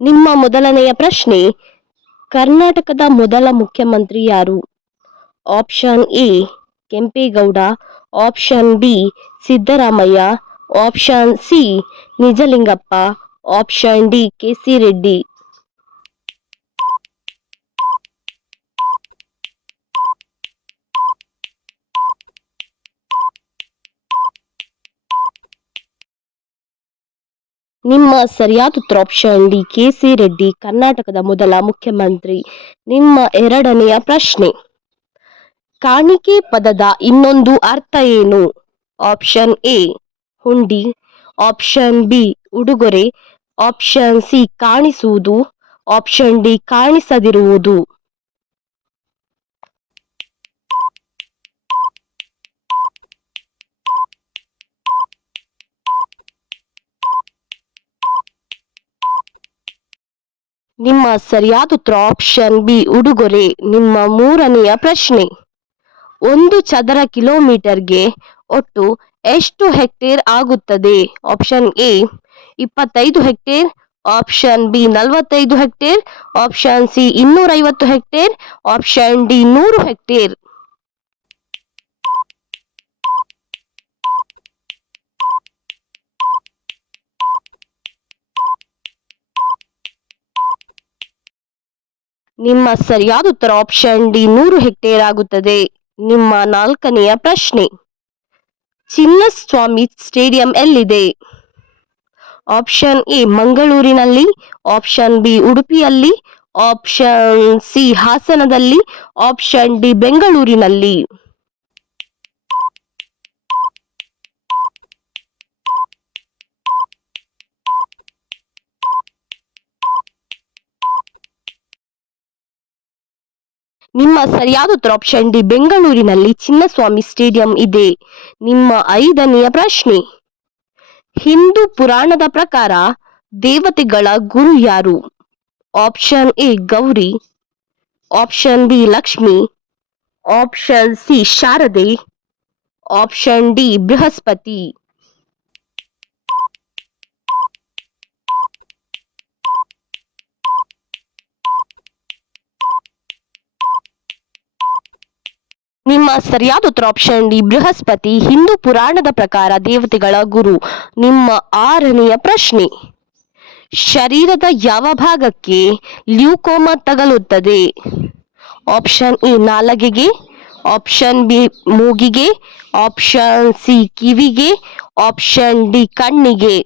ನಿಮ್ಮ ಮೊದಲನೆಯ ಪ್ರಶ್ನೆ, ಕರ್ನಾಟಕದ ಮೊದಲ ಮುಖ್ಯಮಂತ್ರಿ ಯಾರು? Option A Kempegowda, option B Siddaramaiah, option C Nijalingappa, option D KC. Reddy. ನಿಮ್ಮ ಸರಿಯಾದ ಉತ್ತರ ಆಪ್ಷನ್ ಡಿ ಕೆ.ಸಿ. ರೆಡ್ಡಿ ಕರ್ನಾಟಕದ ಮೊದಲ ಮುಖ್ಯಮಂತ್ರಿ. ನಿಮ್ಮ ಎರಡನೆಯ ಪ್ರಶ್ನೆ, ಕಾಣಿಕೆ ಪದದ ಇನ್ನೊಂದು ಅರ್ಥ ಏನು? ಆಪ್ಷನ್ ಎ ಹುಂಡಿ, ಆಪ್ಷನ್ ಬಿ ಉಡುಗೊರೆ, ಆಪ್ಷನ್ ಸಿ ಕಾಣಿಸುವುದು, ಆಪ್ಷನ್ ಡಿ ಕಾಣಿಸದಿರುವುದು. ನಿಮ್ಮ ಸರಿಯಾದ ಉತ್ತರ ಆಪ್ಷನ್ ಬಿ ಉಡುಗೊರೆ. ನಿಮ್ಮ ಮೂರನೆಯ ಪ್ರಶ್ನೆ, ಒಂದು ಚದರ ಕಿಲೋಮೀಟರ್ಗೆ ಒಟ್ಟು ಎಷ್ಟು ಹೆಕ್ಟೇರ್ ಆಗುತ್ತದೆ? Option A 25 hectare, option B 45 hectare, option C 250 hectare, option D 100 hectare. ನಿಮ್ಮ ಸರಿಯಾದ ಉತ್ತರ ಆಪ್ಷನ್ ಡಿ 100 ಹೆಕ್ಟೇರ್ ಆಗುತ್ತದೆ. ನಿಮ್ಮ ನಾಲ್ಕನೆಯ ಪ್ರಶ್ನೆ, ಚಿನ್ನಸ್ವಾಮಿ ಸ್ಟೇಡಿಯಂ ಎಲ್ಲಿದೆ? ಆಪ್ಷನ್ ಎ ಮಂಗಳೂರಿನಲ್ಲಿ, ಆಪ್ಷನ್ ಬಿ ಉಡುಪಿಯಲ್ಲಿ, ಆಪ್ಷನ್ ಸಿ ಹಾಸನದಲ್ಲಿ, ಆಪ್ಷನ್ ಡಿ ಬೆಂಗಳೂರಿನಲ್ಲಿ. ನಿಮ್ಮ ಸರಿಯಾದ ಉತ್ತರ ಆಪ್ಷನ್ ಡಿ ಬೆಂಗಳೂರಿನಲ್ಲಿ ಚಿನ್ನಸ್ವಾಮಿ ಸ್ಟೇಡಿಯಂ ಇದೆ. ನಿಮ್ಮ ಐದನೆಯ ಪ್ರಶ್ನೆ, ಹಿಂದೂ ಪುರಾಣದ ಪ್ರಕಾರ ದೇವತೆಗಳ ಗುರು ಯಾರು? Option A Gauri, option B Lakshmi, option C Sharade, option D Brihaspati. ನಿಮ್ಮ ಸರಿಯಾದ ಉತ್ತರ ಆಪ್ಷನ್ ಡಿ ಬೃಹಸ್ಪತಿ ಹಿಂದೂ ಪುರಾಣದ ಪ್ರಕಾರ ದೇವತೆಗಳ ಗುರು. ನಿಮ್ಮ ಆರನೆಯ ಪ್ರಶ್ನೆ, ಶರೀರದ ಯಾವ ಭಾಗಕ್ಕೆ ಲ್ಯೂಕೋಮಾ ತಗಲುತ್ತದೆ? ಆಪ್ಷನ್ ಎ ನಾಲಗೆಗೆ, ಆಪ್ಷನ್ ಬಿ ಮೂಗಿಗೆ, ಆಪ್ಷನ್ ಸಿ ಕಿವಿಗೆ, ಆಪ್ಷನ್ ಡಿ ಕಣ್ಣಿಗೆ.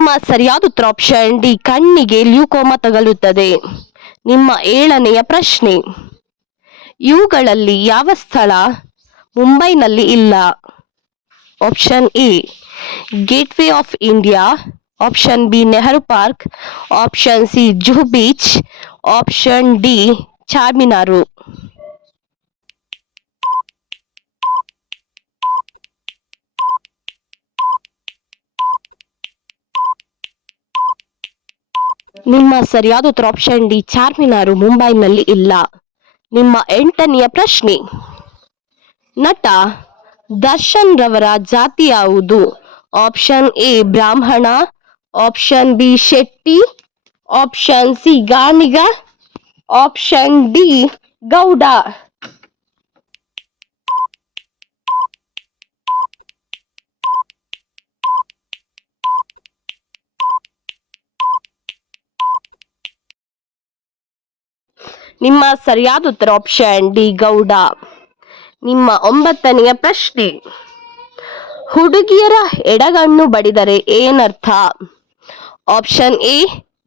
ನಿಮ್ಮ ಸರಿಯಾದ ಉತ್ತರ ಆಪ್ಷನ್ ಡಿ ಕಣ್ಣಿಗೆ ಲ್ಯೂಕೋಮಾ ತಗಲುತ್ತದೆ. ನಿಮ್ಮ ಏಳನೆಯ ಪ್ರಶ್ನೆ, ಇವುಗಳಲ್ಲಿ ಯಾವ ಸ್ಥಳ ಮುಂಬೈನಲ್ಲಿ ಇಲ್ಲ? Option A gateway of India, option B Nehru park, option C Juhu beach, option D Charminar. ನಿಮ್ಮ ಸರಿಯಾದ ಉತ್ತರ ಆಪ್ಷನ್ ಡಿ ಚಾರ್ಮಿನಾರು ಮುಂಬೈನಲ್ಲಿ ಇಲ್ಲ. ನಿಮ್ಮ ಎಂಟನೆಯ ಪ್ರಶ್ನೆ, ನಟ ದರ್ಶನ್ ರವರ ಜಾತಿ ಯಾವುದು? ಆಪ್ಷನ್ ಎ ಬ್ರಾಹ್ಮಣ, option B Shetty, option C Ganiga, option D Gowda. ನಿಮ್ಮ ಸರಿಯಾದ ಉತ್ತರ ಆಪ್ಷನ್ ಡಿ ಗೌಡ. ನಿಮ್ಮ ಒಂಬತ್ತನೆಯ ಪ್ರಶ್ನೆ, ಹುಡುಗಿಯರ ಎಡಗಣ್ಣು ಬಡಿದರೆ ಏನರ್ಥ? ಆಪ್ಷನ್ ಎ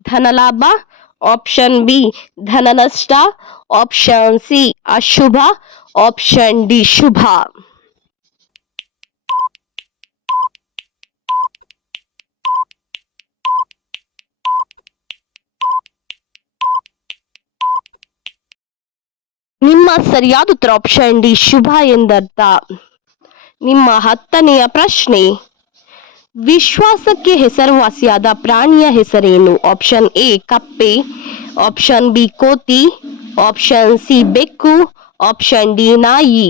ಧನಲಾಭ, ಆಪ್ಷನ್ ಬಿ ಧನ ನಷ್ಟ, ಆಪ್ಷನ್ ಸಿ ಅಶುಭ, ಆಪ್ಷನ್ ಡಿ ಶುಭ. ನಿಮ್ಮ ಸರಿಯಾದ ಉತ್ತರ ಆಪ್ಷನ್ ಡಿ ಶುಭ ಎಂದರ್ಥ. ನಿಮ್ಮ ಹತ್ತನೆಯ ಪ್ರಶ್ನೆ, ವಿಶ್ವಾಸಕ್ಕೆ ಹೆಸರುವಾಸಿಯಾದ ಪ್ರಾಣಿಯ ಹೆಸರೇನು? ಆಪ್ಷನ್ ಎ ಕಪ್ಪೆ, ಆಪ್ಷನ್ ಬಿ ಕೋತಿ, ಆಪ್ಷನ್ ಸಿ ಬೆಕ್ಕು, ಆಪ್ಷನ್ ಡಿ ನಾಯಿ.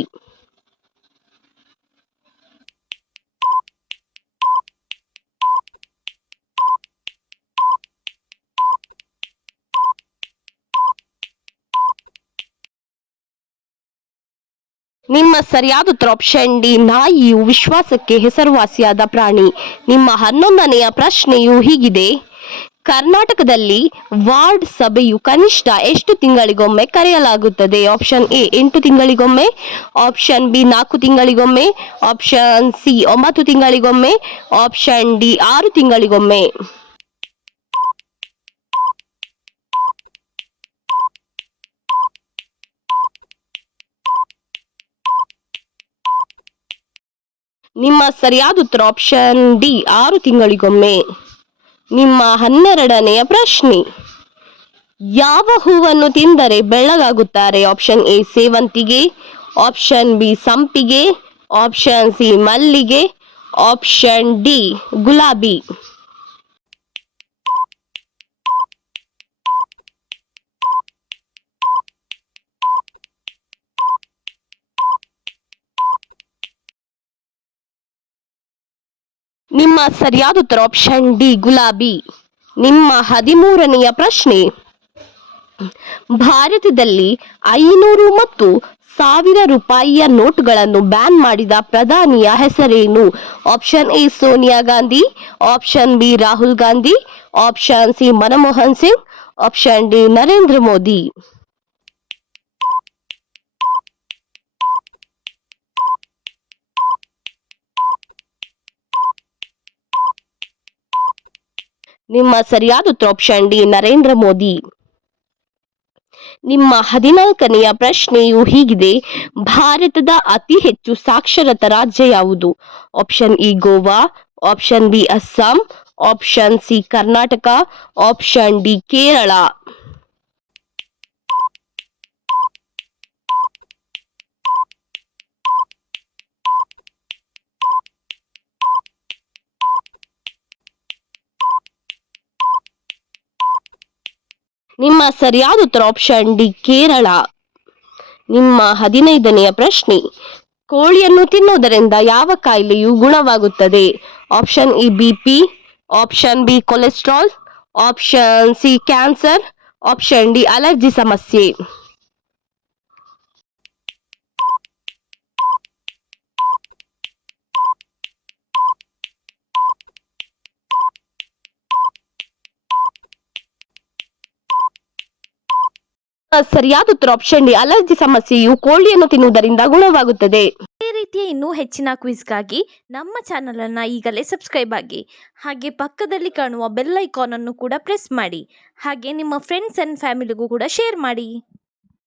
ನಿಮ್ಮ ಸರಿಯಾದ ಉತ್ತರ ಆಪ್ಷನ್ ಡಿ ನಾಯಿಯು ವಿಶ್ವಾಸಕ್ಕೆ ಹೆಸರುವಾಸಿಯಾದ ಪ್ರಾಣಿ. ನಿಮ್ಮ 11ನೆಯ ಪ್ರಶ್ನೆಯು ಹೀಗಿದೆ: ಕರ್ನಾಟಕದಲ್ಲಿ ವಾರ್ಡ್ ಸಭೆಯು ಕನಿಷ್ಠ ಎಷ್ಟು ತಿಂಗಳಿಗೊಮ್ಮೆ ಕರೆಯಲಾಗುತ್ತದೆ? ಆಪ್ಷನ್ ಎ 8 ತಿಂಗಳಿಗೊಮ್ಮೆ, ಆಪ್ಷನ್ ಬಿ 4 ತಿಂಗಳಿಗೊಮ್ಮೆ, ಆಪ್ಷನ್ ಸಿ 9 ತಿಂಗಳಿಗೊಮ್ಮೆ, ಆಪ್ಷನ್ ಡಿ 6 ತಿಂಗಳಿಗೊಮ್ಮೆ. ನಿಮ್ಮ ಸರಿಯಾದ ಉತ್ತರ ಆಪ್ಷನ್ ಡಿ 6 ತಿಂಗಳಿಗೊಮ್ಮೆ. ನಿಮ್ಮ 12ನೆಯ ಪ್ರಶ್ನೆ: ಯಾವ ಹೂವನ್ನು ತಿಂದರೆ ಬೆಳ್ಳಗಾಗುತ್ತಾರೆ? ಆಪ್ಷನ್ ಎ ಸೇವಂತಿಗೆ, ಆಪ್ಷನ್ ಬಿ ಸಂಪಿಗೆ, ಆಪ್ಷನ್ ಸಿ ಮಲ್ಲಿಗೆ, ಆಪ್ಷನ್ ಡಿ ಗುಲಾಬಿ. ನಿಮ್ಮ ಸರಿಯಾದ ಉತ್ತರ ಆಪ್ಷನ್ ಡಿ ಗುಲಾಬಿ. ನಿಮ್ಮ 13ನೆಯ ಪ್ರಶ್ನೆ: ಭಾರತದಲ್ಲಿ 500 ಮತ್ತು 1000 ರೂಪಾಯಿಯ ನೋಟುಗಳನ್ನು ಬ್ಯಾನ್ ಮಾಡಿದ ಪ್ರಧಾನಿಯ ಹೆಸರೇನು? Option A Sonia Gandhi, option B Rahul Gandhi, option C Manmohan Singh, option D Narendra Modi. ನಿಮ್ಮ ಸರಿಯಾದ ಉತ್ತರ ಆಪ್ಷನ್ ಡಿ ನರೇಂದ್ರ ಮೋದಿ. ನಿಮ್ಮ 14ನೆಯ ಪ್ರಶ್ನೆಯು ಹೀಗಿದೆ: ಭಾರತದ ಅತಿ ಹೆಚ್ಚು ಸಾಕ್ಷರತಾ ರಾಜ್ಯ ಯಾವುದು? Option E Goa, option B Assam, option C Karnataka, option D Kerala. ನಿಮ್ಮ ಸರಿಯಾದ ಉತ್ತರ ಆಪ್ಷನ್ ಡಿ ಕೇರಳ. ನಿಮ್ಮ 15ನೆಯ ಪ್ರಶ್ನೆ: ಕೋಳಿಯನ್ನು ತಿನ್ನುವುದರಿಂದ ಯಾವ ಕಾಯಿಲೆಯು ಗುಣವಾಗುತ್ತದೆ? Option E BP, option B cholesterol, option C cancer, option D allergy ಸಮಸ್ಯೆ. ಸರಿಯಾದ ಉತ್ತರ ಆಪ್ಷನ್ ಡಿ ಅಲರ್ಜಿ ಸಮಸ್ಯೆಯು ಕೋಳಿಯನ್ನು ತಿನ್ನುವುದರಿಂದ ಗುಣವಾಗುತ್ತದೆ. ಇದೇ ರೀತಿಯ ಇನ್ನೂ ಹೆಚ್ಚಿನ ಕ್ವಿಜ್ಗಾಗಿ ನಮ್ಮ ಚಾನಲ್ ಅನ್ನು ಈಗಲೇ ಸಬ್ಸ್ಕ್ರೈಬ್ ಆಗಿ, ಹಾಗೆ ಪಕ್ಕದಲ್ಲಿ ಕಾಣುವ ಬೆಲ್ ಐಕಾನ್ ಅನ್ನು ಕೂಡ ಪ್ರೆಸ್ ಮಾಡಿ, ಹಾಗೆ ನಿಮ್ಮ ಫ್ರೆಂಡ್ಸ್ ಅಂಡ್ ಫ್ಯಾಮಿಲಿಗೂ ಕೂಡ ಶೇರ್ ಮಾಡಿ.